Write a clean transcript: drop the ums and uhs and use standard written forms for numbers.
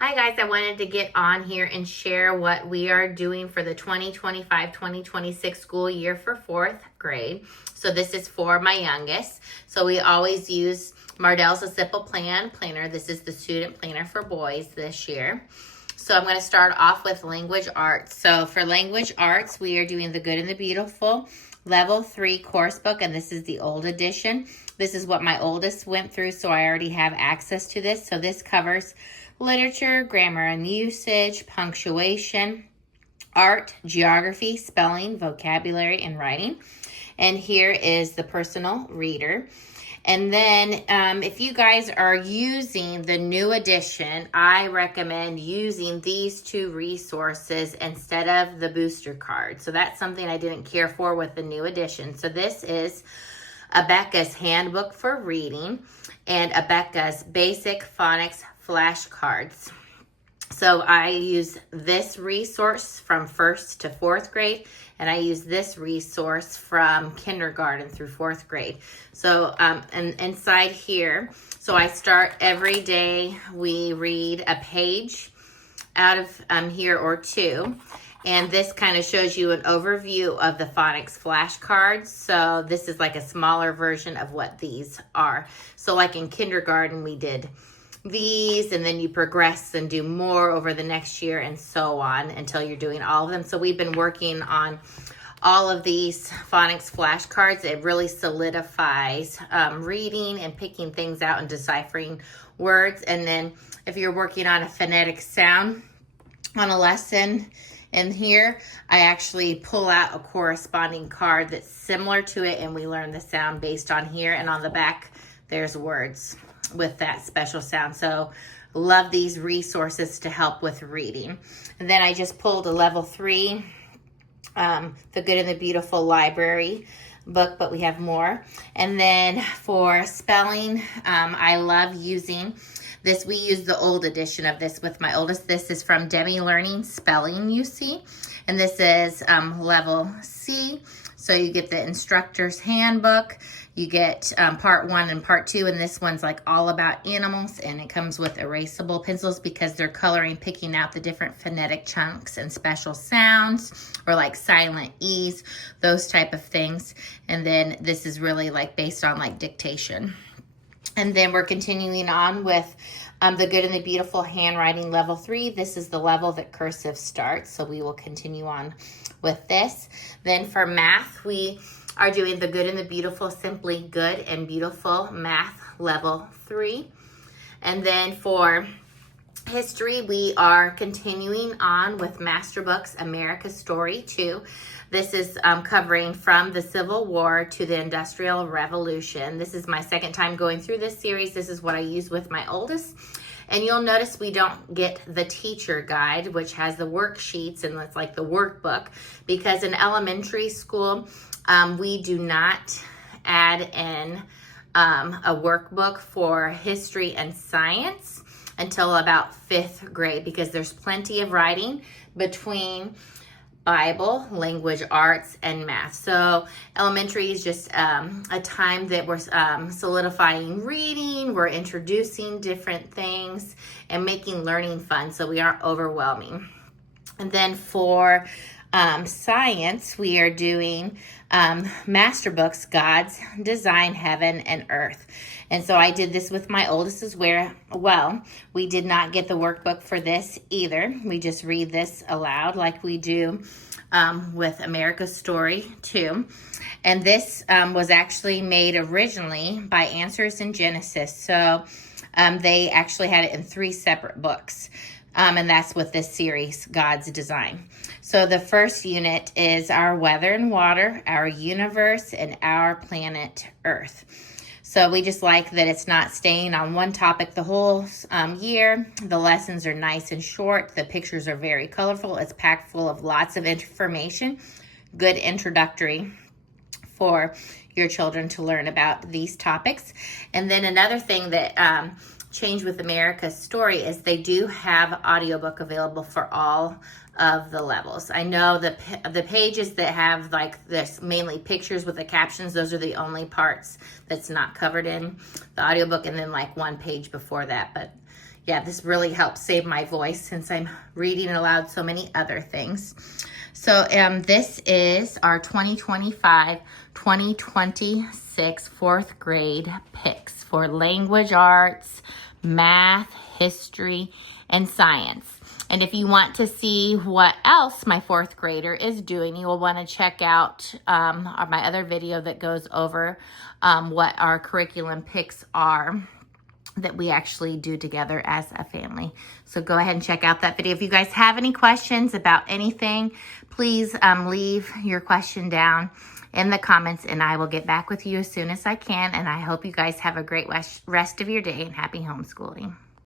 Hi guys, I wanted to get on here and share what we are doing for the 2025-2026 school year for 4th grade. So this is for my youngest. So we always use Mardell's A Simple Planner. This is the student planner for boys this year. So I'm going to start off with language arts. So for language arts, we are doing The Good and the Beautiful Level 3 course book, and this is the old edition. This is what my oldest went through, so I already have access to this. So this covers literature, grammar and usage, punctuation, art, geography, spelling, vocabulary, and writing. And here is the personal reader. And then if you guys are using the new edition, I recommend using these two resources instead of the booster card. So that's something I didn't care for with the new edition. So this is Abeka's Handbook for Reading and Abeka's Basic Phonics Flashcards. So I use this resource from 1st to 4th grade, and I use this resource from kindergarten through 4th grade. So and inside here, so I start every day, we read a page out of here or two. And this kind of shows you an overview of the phonics flashcards. So this is like a smaller version of what these are. So like in kindergarten, we did these, and then you progress and do more over the next year and so on until you're doing all of them. So we've been working on all of these phonics flashcards. It really solidifies reading and picking things out and deciphering words. And then if you're working on a phonetic sound on a lesson, and here I actually pull out a corresponding card that's similar to it, and we learn the sound based on here. And on the back, there's words with that special sound. So love these resources to help with reading. And then I just pulled a level 3, The Good and the Beautiful Library book, but we have more. And then for spelling, I love using this. We use the old edition of this with my oldest. This is from Demi Learning Spelling, you see. And this is level C. So you get the instructor's handbook. You get part 1 and part 2, and this one's like all about animals, and it comes with erasable pencils because they're coloring, picking out the different phonetic chunks and special sounds, or like silent E's, those type of things. And then this is really like based on like dictation. And then we're continuing on with The Good and the Beautiful Handwriting Level 3. This is the level that cursive starts, so we will continue on with this. Then for math, we are doing The Good and the Beautiful Simply Good and Beautiful Math Level 3. And then for history, we are continuing on with Master Books America's Story 2. This is covering from the Civil War to the Industrial Revolution. This is my second time going through this series. This is what I use with my oldest. And you'll notice we don't get the teacher guide, which has the worksheets and it's like the workbook, because in elementary school, we do not add in a workbook for history and science until about 5th grade, because there's plenty of writing between Bible, language arts, and math. So elementary is just a time that we're solidifying reading, we're introducing different things, and making learning fun so we aren't overwhelming. And then for science, we are doing Master Books, God's Design, Heaven and Earth. And so I did this with my oldest as well. We did not get the workbook for this either. We just read this aloud like we do with America's Story 2. And this was actually made originally by Answers in Genesis. So they actually had it in 3 separate books. And that's with this series, God's Design. So the first unit is our weather and water, our universe, and our planet Earth. So we just like that it's not staying on one topic the whole year. The lessons are nice and short. The pictures are very colorful. It's packed full of lots of information. Good introductory for your children to learn about these topics. And then another thing that changed with America's Story is they do have audiobook available for all of the levels. I know the pages that have like this mainly pictures with the captions, those are the only parts that's not covered in the audiobook, and then like one page before that. But yeah, this really helps save my voice since I'm reading aloud so many other things. So this is our 2025-2026 fourth grade picks for language arts, math, history, and science. And if you want to see what else my fourth grader is doing, you will want to check out my other video that goes over what our curriculum picks are that we actually do together as a family. So go ahead and check out that video. If you guys have any questions about anything, please leave your question down in the comments and I will get back with you as soon as I can. And I hope you guys have a great rest of your day and happy homeschooling.